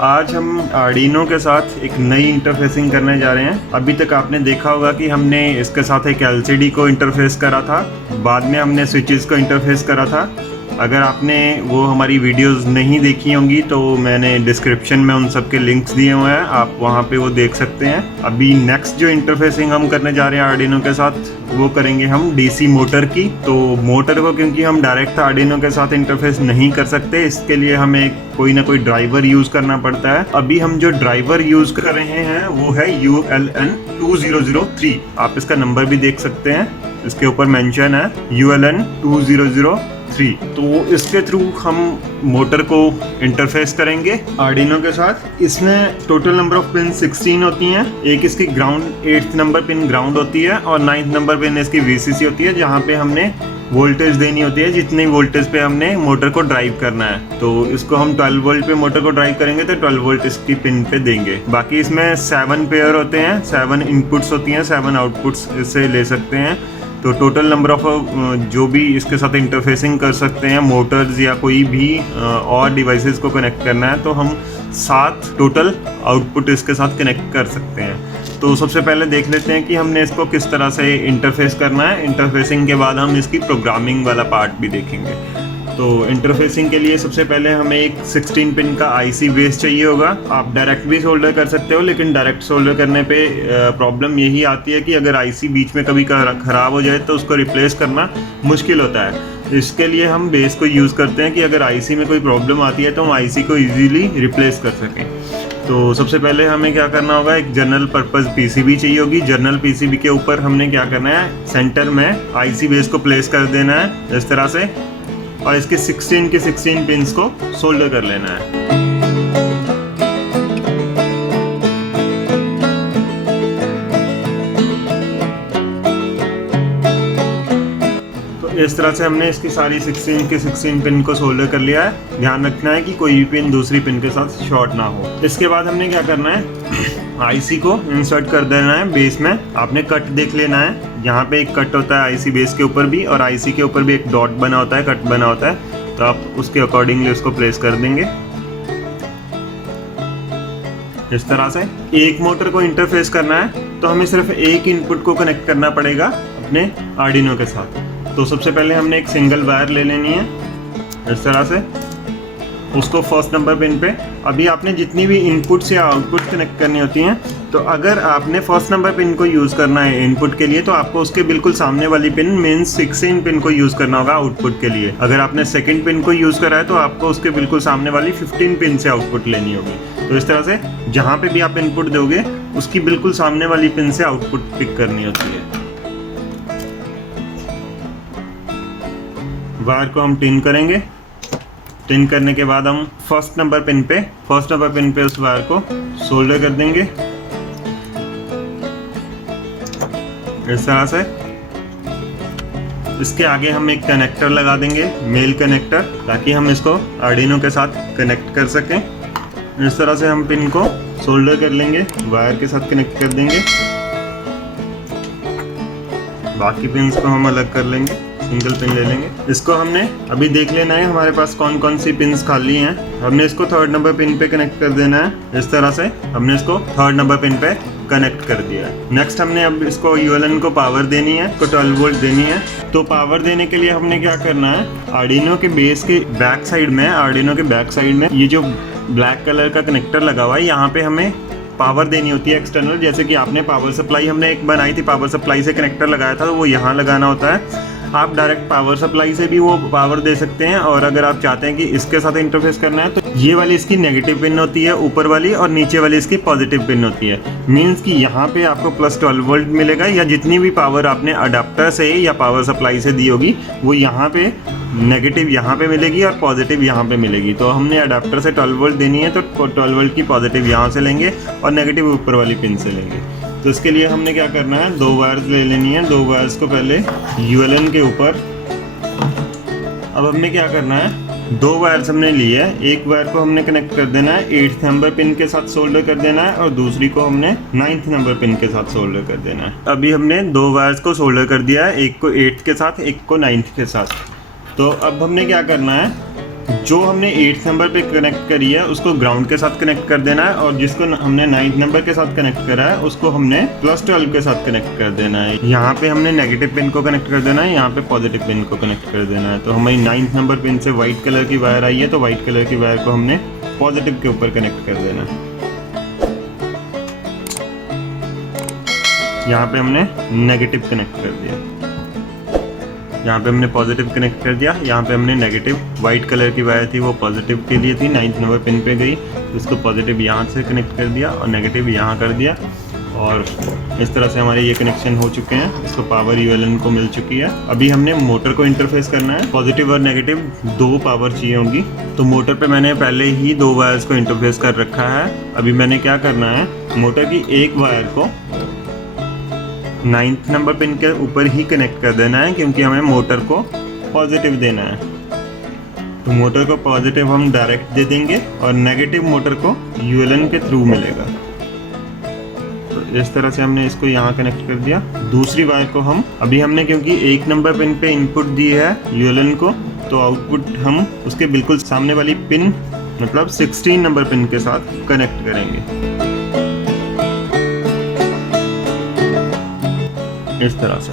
आज हम आर्डिनो के साथ एक नई इंटरफेसिंग करने जा रहे हैं। अभी तक आपने देखा होगा कि हमने इसके साथ एक एलसीडी को इंटरफेस करा था, बाद में हमने स्विचेस को इंटरफेस करा था। अगर आपने वो हमारी वीडियोस नहीं देखी होंगी तो मैंने डिस्क्रिप्शन में उन सब के लिंक्स दिए हुए हैं, आप वहाँ पे वो देख सकते हैं। अभी नेक्स्ट जो इंटरफेसिंग हम करने जा रहे हैं आर्डिनो के साथ वो करेंगे हम डीसी मोटर की। तो मोटर को क्योंकि हम डायरेक्ट आर्डिनो के साथ इंटरफेस नहीं कर सकते, इसके लिए हमें कोई ना कोई ड्राइवर यूज़ करना पड़ता है। अभी हम जो ड्राइवर यूज़ कर रहे हैं वो है ULN2003। आप इसका नंबर भी देख सकते हैं, इसके ऊपर मेंशन है ULN2003। तो इसके थ्रू हम मोटर को इंटरफेस करेंगे आर्डिनो के साथ। इसमें टोटल नंबर ऑफ पिन 16 होती हैं। एक इसकी ground 8th number pin ground होती है और 9th नंबर पिन इसकी VCC होती है, जहाँ पे हमने वोल्टेज देनी होती है, जितनी वोल्टेज पे हमने मोटर को ड्राइव करना है। तो इसको हम 12 वोल्ट पे मोटर को ड्राइव करेंगे तो 12 वोल्ट इसकी पिन पे देंगे। बाकी इसमें 7 पेयर होते हैं, 7 इनपुट्स होती हैं, 7 आउटपुट्स इससे ले सकते हैं। तो टोटल नंबर ऑफ जो भी इसके साथ इंटरफेसिंग कर सकते हैं मोटर्स या कोई भी और डिवाइसेस को कनेक्ट करना है तो हम 7 टोटल आउटपुट इसके साथ कनेक्ट कर सकते हैं। तो सबसे पहले देख लेते हैं कि हमने इसको किस तरह से इंटरफेस करना है। इंटरफेसिंग के बाद हम इसकी प्रोग्रामिंग वाला पार्ट भी देखेंगे। तो इंटरफेसिंग के लिए सबसे पहले हमें एक 16 पिन का IC बेस चाहिए होगा। आप डायरेक्ट भी सोल्डर कर सकते हो, लेकिन डायरेक्ट सोल्डर करने पे प्रॉब्लम यही आती है कि अगर IC बीच में कभी ख़राब हो जाए तो उसको रिप्लेस करना मुश्किल होता है। इसके लिए हम बेस को यूज़ करते हैं कि अगर IC में कोई प्रॉब्लम आती है तो हम IC को ईजीली रिप्लेस कर सकें। तो सबसे पहले हमें क्या करना होगा, एक जनरल पर्पज़ PCB चाहिए होगी। जनरल PCB के ऊपर हमने क्या करना है, सेंटर में IC बेस को प्लेस कर देना है इस तरह से, और इसके 16 के 16 पिन्स को सोल्डर कर लेना है। तो इस तरह से हमने इसकी सारी 16 के 16 पिन को सोल्डर कर लिया है। ध्यान रखना है कि कोई भी पिन दूसरी पिन के साथ शॉर्ट ना हो। इसके बाद हमने क्या करना है, IC को इंसर्ट कर देना है बेस में। आपने कट देख लेना है, यहाँ पे एक कट होता है IC बेस के ऊपर भी, और IC के ऊपर भी एक डॉट बना होता है, कट बना होता है। तो आप उसके अकॉर्डिंगली उसको प्लेस कर देंगे इस तरह से। एक मोटर को इंटरफेस करना है तो हमें सिर्फ एक इनपुट को कनेक्ट करना पड़ेगा अपने आर्डिनो के साथ। तो सबसे पहले हमने एक सिंगल वायर ले लेनी है इस तरह से, उसको फर्स्ट नंबर पिन पे। अभी आपने जितनी भी इनपुट्स या आउटपुट कनेक्ट करनी होती हैं, तो अगर आपने फर्स्ट नंबर पिन को यूज़ करना है इनपुट के लिए तो आपको उसके बिल्कुल सामने वाली पिन मीन्स 16 पिन को यूज़ करना होगा आउटपुट के लिए। अगर आपने सेकंड पिन को यूज़ करा है तो आपको उसके बिल्कुल सामने वाली 15 पिन से आउटपुट लेनी होगी। तो इस तरह से जहाँ पे भी आप इनपुट दोगे उसकी बिल्कुल सामने वाली पिन से आउटपुट पिक करनी होती है। वायर को हम टिन करेंगे। टिन करने के बाद हम फर्स्ट नंबर पिन पे उस वायर को सोल्डर कर देंगे इस तरह से। इसके आगे हम एक कनेक्टर लगा देंगे, मेल कनेक्टर, ताकि हम इसको आर्डिनो के साथ कनेक्ट कर सकें। इस तरह से हम पिन को सोल्डर कर लेंगे, वायर के साथ कनेक्ट कर देंगे। बाकी पिन्स को हम अलग कर लेंगे, सिंगल पिन ले लेंगे। इसको हमने अभी देख लेना है हमारे पास कौन कौन सी पिन्स खाली हैं। हमने इसको 3rd नंबर पिन पे कनेक्ट कर देना है इस तरह से। हमने इसको 3rd नंबर पिन पे कनेक्ट कर दिया है। नेक्स्ट हमने अब इसको ULN को पावर देनी है, को 12 वोल्ट देनी है। तो पावर देने के लिए हमने क्या करना है, आर्डिनो के बेस के बैक साइड में ये जो ब्लैक कलर का कनेक्टर लगा हुआ है, यहाँ पे हमें पावर देनी होती है एक्सटर्नल। जैसे कि आपने पावर सप्लाई हमने एक बनाई थी, पावर सप्लाई से कनेक्टर लगाया था, तो वो यहाँ लगाना होता है। आप डायरेक्ट पावर सप्लाई से भी वो पावर दे सकते हैं, और अगर आप चाहते हैं कि इसके साथ इंटरफेस करना है तो ये वाली इसकी नेगेटिव पिन होती है ऊपर वाली, और नीचे वाली इसकी पॉजिटिव पिन होती है। मीन्स कि यहाँ पे आपको प्लस 12 वोल्ट मिलेगा, या जितनी भी पावर आपने अडाप्टर से या पावर सप्लाई से दी होगी वो यहाँ पे नेगेटिव यहाँ पे मिलेगी और पॉजिटिव यहाँ पे मिलेगी। तो हमने अडाप्टर से 12 वोल्ट देनी है तो 12 वोल्ट की पॉजिटिव यहाँ से लेंगे और नेगेटिव ऊपर वाली पिन से लेंगे। तो इसके लिए हमने क्या करना है, 2 वायर्स ले लेनी है। 2 वायर्स को पहले ULN के ऊपर, अब हमने क्या करना है, 2 वायर्स हमने लिए है। एक वायर को हमने कनेक्ट कर देना है 8th नंबर पिन के साथ सोल्डर कर देना है, और दूसरी को हमने 9th नंबर पिन के साथ सोल्डर कर देना है। अभी हमने 2 वायर्स को सोल्डर कर दिया है, एक को 8th के साथ, एक को 9th के साथ। तो अब हमने क्या करना है, जो हमने 8th नंबर पे कनेक्ट करी है उसको ग्राउंड के साथ कनेक्ट कर देना है, और जिसको हमने 9th नंबर के साथ कनेक्ट करा है उसको हमने +12 के साथ कनेक्ट कर देना है। यहाँ पे हमने नेगेटिव पिन को कनेक्ट कर देना है, यहाँ पे पॉजिटिव पिन को कनेक्ट कर देना है। तो हमारी 9th नंबर पिन से व्हाइट कलर की वायर आई है, तो व्हाइट कलर की वायर को हमने पॉजिटिव के ऊपर कनेक्ट कर देना है। यहाँ पे हमने नेगेटिव कनेक्ट कर दिया, यहाँ पे हमने पॉजिटिव कनेक्ट कर दिया, यहाँ पे हमने नेगेटिव, वाइट कलर की वायर थी वो पॉजिटिव के लिए थी, 9th नंबर पिन पे गई, तो इसको पॉजिटिव यहाँ से कनेक्ट कर दिया और नेगेटिव यहाँ कर दिया। और इस तरह से हमारे ये कनेक्शन हो चुके हैं, इसको पावर ULN को मिल चुकी है। अभी हमने मोटर को इंटरफेस करना है, पॉजिटिव और नेगेटिव 2 पावर चाहिए होंगी। तो मोटर पे मैंने पहले ही 2 वायर्स को इंटरफेस कर रखा है। अभी मैंने क्या करना है, मोटर की एक वायर को 9th नंबर पिन के ऊपर ही कनेक्ट कर देना है, क्योंकि हमें मोटर को पॉजिटिव देना है। तो मोटर को पॉजिटिव हम डायरेक्ट दे देंगे और नेगेटिव मोटर को ULN के थ्रू मिलेगा। तो इस तरह से हमने इसको यहाँ कनेक्ट कर दिया। दूसरी वायर को हम हमने क्योंकि 1 नंबर पिन पे इनपुट दी है ULN को, तो आउटपुट हम उसके बिल्कुल सामने वाली पिन मतलब 16 नंबर पिन के साथ कनेक्ट करेंगे, इस तरह से।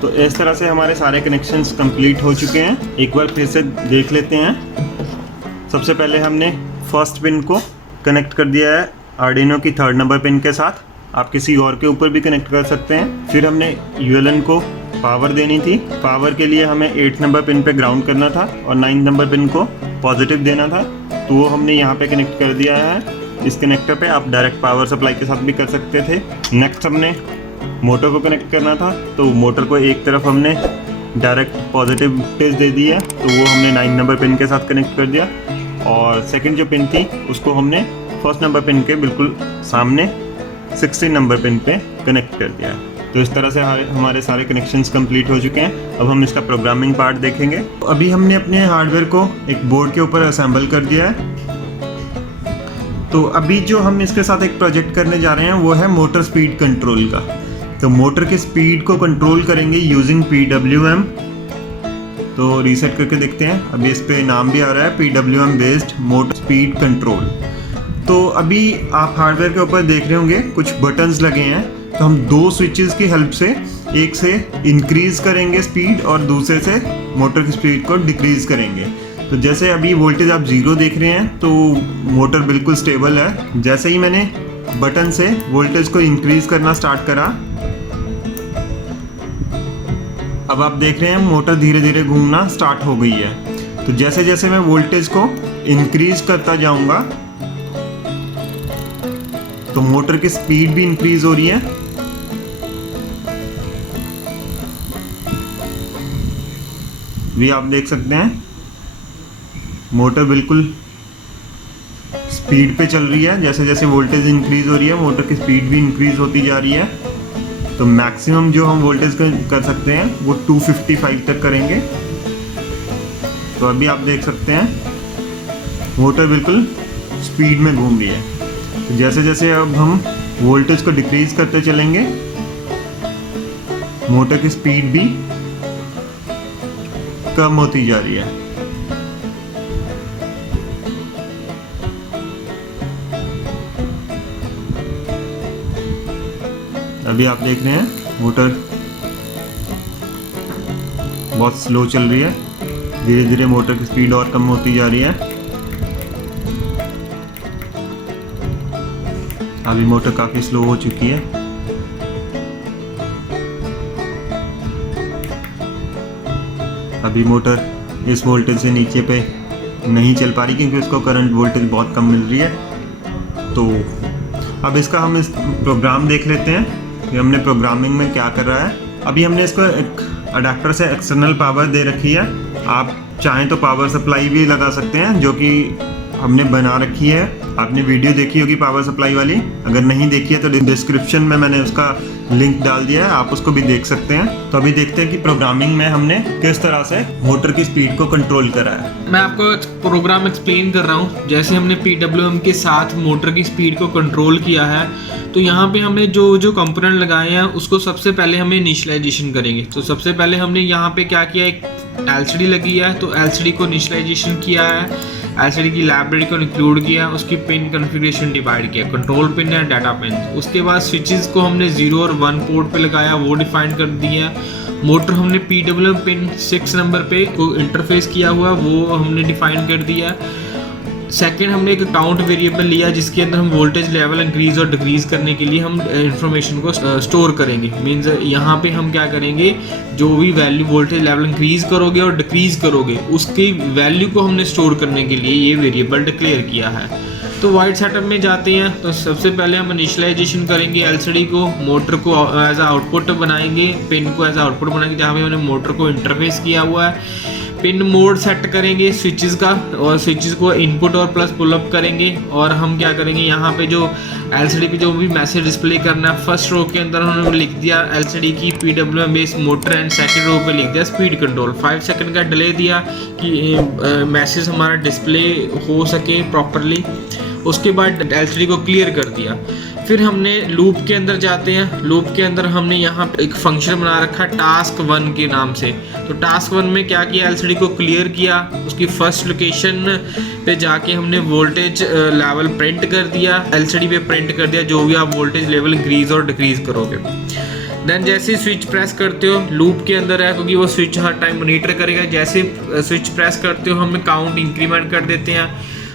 तो इस तरह से हमारे सारे कनेक्शंस कंप्लीट हो चुके हैं। एक बार फिर से देख लेते हैं। सबसे पहले हमने फर्स्ट पिन को कनेक्ट कर दिया है आर्डिनो की 3rd नंबर पिन के साथ, आप किसी और के ऊपर भी कनेक्ट कर सकते हैं। फिर हमने ULN को पावर देनी थी, पावर के लिए हमें 8th नंबर पिन पे ग्राउंड करना था और 9th नंबर पिन को पॉजिटिव देना था, तो वो हमने यहाँ पे कनेक्ट कर दिया है। इस कनेक्टर पे आप डायरेक्ट पावर सप्लाई के साथ भी कर सकते थे। नेक्स्ट हमने मोटर को कनेक्ट करना था, तो मोटर को एक तरफ हमने डायरेक्ट पॉजिटिव टेज दे दी है, तो वो हमने 9 नंबर पिन के साथ कनेक्ट कर दिया। और सेकंड जो पिन थी उसको हमने 1st नंबर पिन के बिल्कुल सामने 16 नंबर पिन पे कनेक्ट कर दिया। तो इस तरह से हमारे सारे कनेक्शंस कंप्लीट हो चुके हैं। अब हम इसका प्रोग्रामिंग पार्ट देखेंगे। अभी हमने अपने हार्डवेयर को एक बोर्ड के ऊपर असेंबल कर दिया है। तो अभी जो हम इसके साथ एक प्रोजेक्ट करने जा रहे हैं वो है मोटर स्पीड कंट्रोल का। तो मोटर की स्पीड को कंट्रोल करेंगे यूजिंग PWM। तो रीसेट करके देखते हैं, अभी इस पे नाम भी आ रहा है PWM based motor speed control. तो अभी आप हार्डवेयर के ऊपर देख रहे होंगे कुछ बटन्स लगे हैं, तो हम 2 स्विचेस की हेल्प से, एक से इंक्रीज करेंगे स्पीड और दूसरे से मोटर की स्पीड को डिक्रीज करेंगे। तो जैसे अभी वोल्टेज आप 0 देख रहे हैं तो मोटर बिल्कुल स्टेबल है। जैसे ही मैंने बटन से वोल्टेज को इंक्रीज करना स्टार्ट करा, अब आप देख रहे हैं मोटर धीरे धीरे घूमना स्टार्ट हो गई है। तो जैसे जैसे मैं वोल्टेज को इंक्रीज करता जाऊंगा तो मोटर की स्पीड भी इंक्रीज हो रही है। भी आप देख सकते हैं मोटर बिल्कुल स्पीड पे चल रही है। जैसे जैसे वोल्टेज इंक्रीज हो रही है मोटर की स्पीड भी इंक्रीज होती जा रही है। तो मैक्सिमम जो हम वोल्टेज कर सकते हैं वो 255 तक करेंगे। तो अभी आप देख सकते हैं मोटर बिल्कुल स्पीड में घूम रही है। तो जैसे जैसे अब हम वोल्टेज को डिक्रीज करते चलेंगे मोटर की स्पीड भी कम होती जा रही है। अभी आप देख रहे हैं मोटर बहुत स्लो चल रही है, धीरे धीरे मोटर की स्पीड और कम होती जा रही है। अभी मोटर काफ़ी स्लो हो चुकी है। अभी मोटर इस वोल्टेज से नीचे पे नहीं चल पा रही क्योंकि उसको करंट वोल्टेज बहुत कम मिल रही है। तो अब इसका हम इस प्रोग्राम देख लेते हैं कि हमने प्रोग्रामिंग में क्या कर रहा है। अभी हमने इसको एक अडेप्टर से एक्सटर्नल पावर दे रखी है। आप चाहें तो पावर सप्लाई भी लगा सकते हैं जो कि हमने बना रखी है। आपने वीडियो देखी होगी पावर सप्लाई वाली, अगर नहीं देखी है तो डिस्क्रिप्शन में मैंने उसका लिंक डाल दिया है, आप उसको भी देख सकते हैं। तो अभी देखते हैं कि प्रोग्रामिंग में हमने किस तरह से मोटर की स्पीड को कंट्रोल करा है। मैं आपको प्रोग्राम एक्सप्लेन कर रहा हूँ। जैसे हमने PWM के साथ मोटर की स्पीड को कंट्रोल किया है, तो यहाँ पे हमने जो कंपोनेंट लगाए हैं उसको सबसे पहले हमें इनिशियलाइजेशन करेंगे। तो सबसे पहले हमने यहाँ पे क्या किया, एक एलसीडी लगी है तो एलसीडी को इनिशियलाइजेशन किया है, एलसीडी की लाइब्रेरी को इंक्लूड किया, उसकी पिन कॉन्फ़िगरेशन डिवाइड किया, कंट्रोल पिन है, डाटा पिन। उसके बाद स्विचेस को हमने 0 और 1 पोर्ट पे लगाया, वो डिफाइन कर दिया। मोटर हमने PWM पिन 6 नंबर पे को इंटरफेस किया हुआ, वो हमने डिफाइन कर दिया। सेकेंड, हमने एक काउंट वेरिएबल लिया जिसके अंदर हम वोल्टेज लेवल इंक्रीज और डिक्रीज करने के लिए हम इंफॉर्मेशन को स्टोर करेंगे। मींस यहाँ पे हम क्या करेंगे, जो भी वैल्यू वोल्टेज लेवल इंक्रीज करोगे और डिक्रीज करोगे उसकी वैल्यू को हमने स्टोर करने के लिए ये वेरिएबल डिक्लेयर किया है। तो वाइड सेटअप में जाते हैं तो सबसे पहले हम इनिशियलाइजेशन करेंगे एलसीडी को, मोटर को एज आउटपुट बनाएंगे, पिन को एज आउटपुट बनाएंगे जहाँ पे हमने मोटर को इंटरफेस किया हुआ है। पिन मोड सेट करेंगे स्विचेस का और स्विचेस को इनपुट और प्लस पुल अप करेंगे। और हम क्या करेंगे, यहाँ पे जो एलसीडी पे जो भी मैसेज डिस्प्ले करना है, फर्स्ट रो के अंदर हमने लिख दिया एलसीडी की PWM base motor and second row पे लिख दिया स्पीड कंट्रोल। 5 सेकंड का डिले दिया कि मैसेज हमारा डिस्प्ले हो सके प्रॉपरली। उसके बाद एलसीडी को क्लियर कर दिया। फिर हमने लूप के अंदर जाते हैं। लूप के अंदर हमने यहाँ एक फंक्शन बना रखा है टास्क 1 के नाम से। तो टास्क 1 में क्या किया, एलसीडी को क्लियर किया, उसकी फर्स्ट लोकेशन पे जाके हमने वोल्टेज लेवल प्रिंट कर दिया, एलसीडी पे प्रिंट कर दिया जो भी आप वोल्टेज लेवल इंक्रीज और डिक्रीज करोगे। देन जैसे ही स्विच प्रेस करते हो, लूप के अंदर है क्योंकि वो स्विच हर टाइम मॉनिटर करेगा, जैसे स्विच प्रेस करते हो हमें काउंट इंक्रीमेंट कर देते हैं,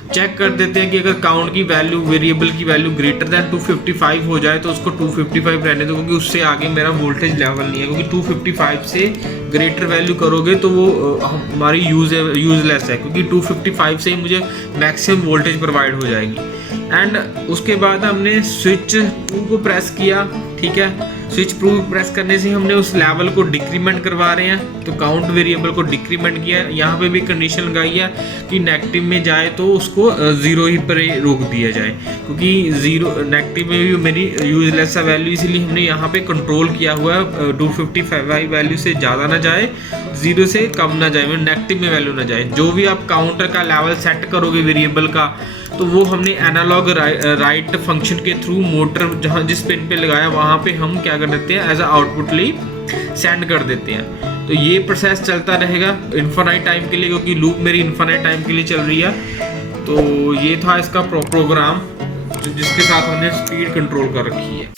चेक कर देते हैं कि अगर काउंट की वैल्यू वेरिएबल की वैल्यू ग्रेटर दैन 255 हो जाए तो उसको 255 रहने दो, क्योंकि उससे आगे मेरा वोल्टेज लेवल नहीं है। क्योंकि 255 से ग्रेटर वैल्यू करोगे तो वो हमारी यूजलेस है, क्योंकि 255 से ही मुझे मैक्सिमम वोल्टेज प्रोवाइड हो जाएगी। एंड उसके बाद हमने स्विच 2 को प्रेस किया, ठीक है। स्विच 2 प्रेस करने से हमने उस लेवल को डिक्रीमेंट करवा रहे हैं, तो काउंट वेरिएबल को डिक्रीमेंट किया। यहाँ पे भी कंडीशन लगाई है कि नेगेटिव में जाए तो उसको 0 ही पर रोक दिया जाए, क्योंकि 0 नेगेटिव में भी मेरी यूजलेस है वैल्यू, इसीलिए हमने यहाँ पे कंट्रोल किया हुआ है 255 वैल्यू से ज़्यादा ना जाए, 0 से कम ना जाए, मतलब नेगेटिव में वैल्यू ना जाए। जो भी आप काउंटर का लेवल सेट करोगे वेरिएबल का, तो वो हमने एनालॉग राइट फंक्शन के थ्रू मोटर जहाँ जिस पिन पे लगाया वहाँ पे हम क्या कर देते हैं, एज अ आउटपुटली सेंड कर देते हैं। तो ये प्रोसेस चलता रहेगा इन्फिनाइट टाइम के लिए, क्योंकि लूप मेरी इन्फिनाइट टाइम के लिए चल रही है। तो ये था इसका प्रोग्राम जिसके साथ हमने स्पीड कंट्रोल कर रखी है।